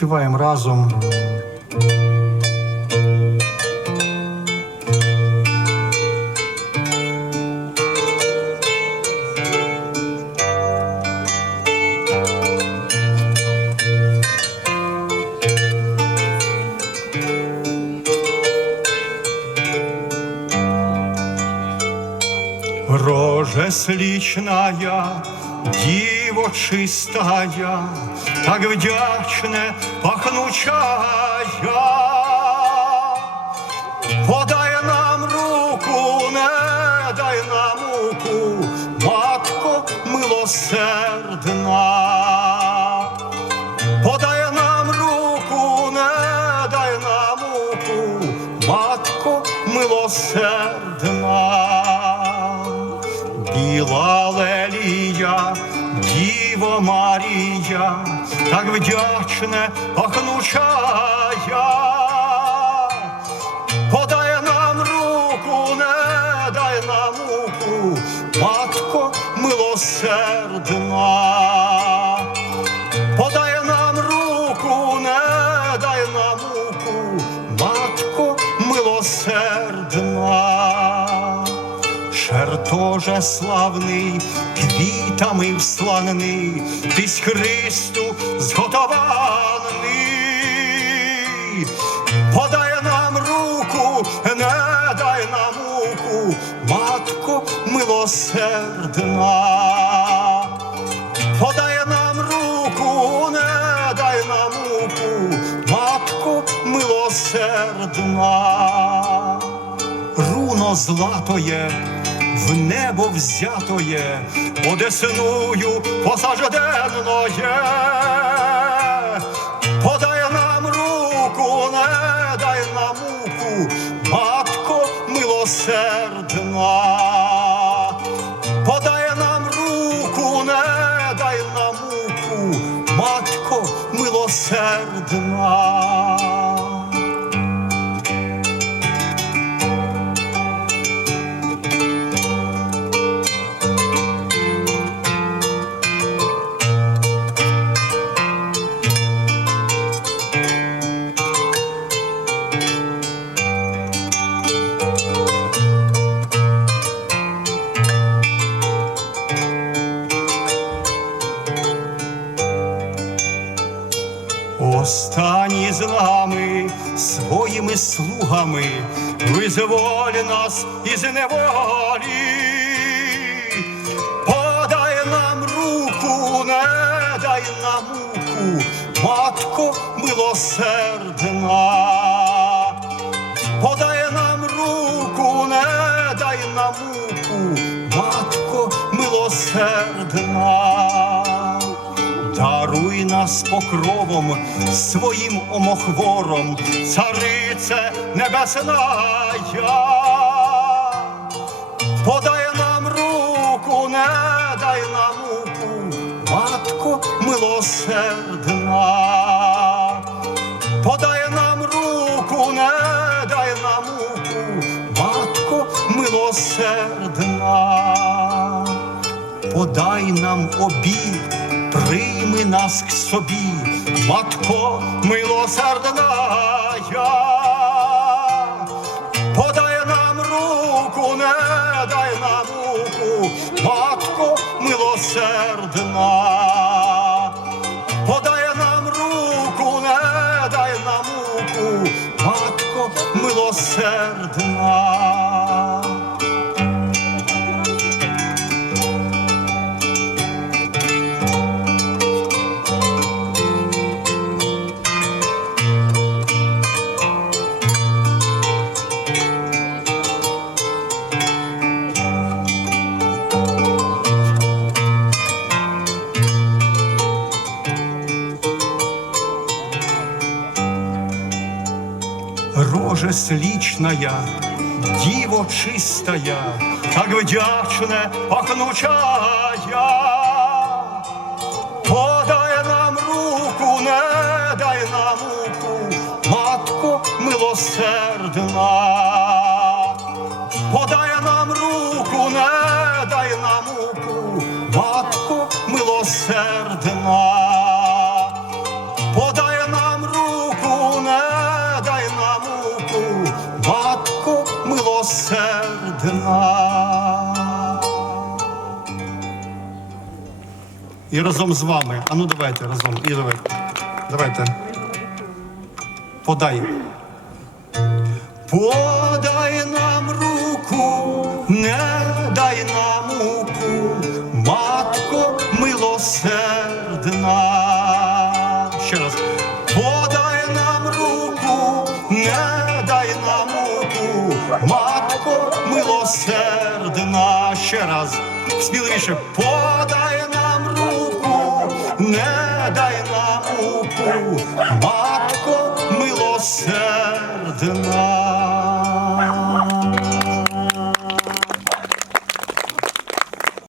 заспіваємо разом. Роже сличная, диво чистая, Так вдячне пахнучая, лелія, Діво Марія, так вдячне пахнучая. Подай нам руку, не дай нам муку, Матко Чертоже славний, квітами всланий, Тись Христу зготований. Подай нам руку, не дай нам муку, Матко милосердна. Подай нам руку, не дай нам муку, Матко милосердна руно златоє, в небо взятоє, одесную посажденноє. Подай нам руку, не дай нам муку, матко милосердна. Подай нам руку, не дай нам муку, матко милосердна. Останні своїми слугами визволь нас із неволі. Подай нам руку, не дай нам муку, матко милосердна. Подай нам руку, не дай нам муку, матко милосердна. Нас покровом своїм омохвором, царице небесная. Подай нам руку, не дай нам муку, матко милосердна. Подай нам руку, не дай нам муку, матко милосердна подай нам обід, нас к собі, матко милосердная. Подай нам руку, не дай нам муку, матко милосердна. Подай нам руку, не дай нам муку, матко милосердна. Роже слічная, діво чистая, так вдячне пахнучая. Подай нам руку, не дай нам муку, матко милосердна. І разом з вами. А ну давайте разом. І давайте. Давайте. Подай. Подай нам руку, не дай нам муку, матко милосердна. Ще раз. Подай нам руку, не дай нам муку, матко милосердна. Ще раз. Сміливіше. Подай матку, матко милосердна.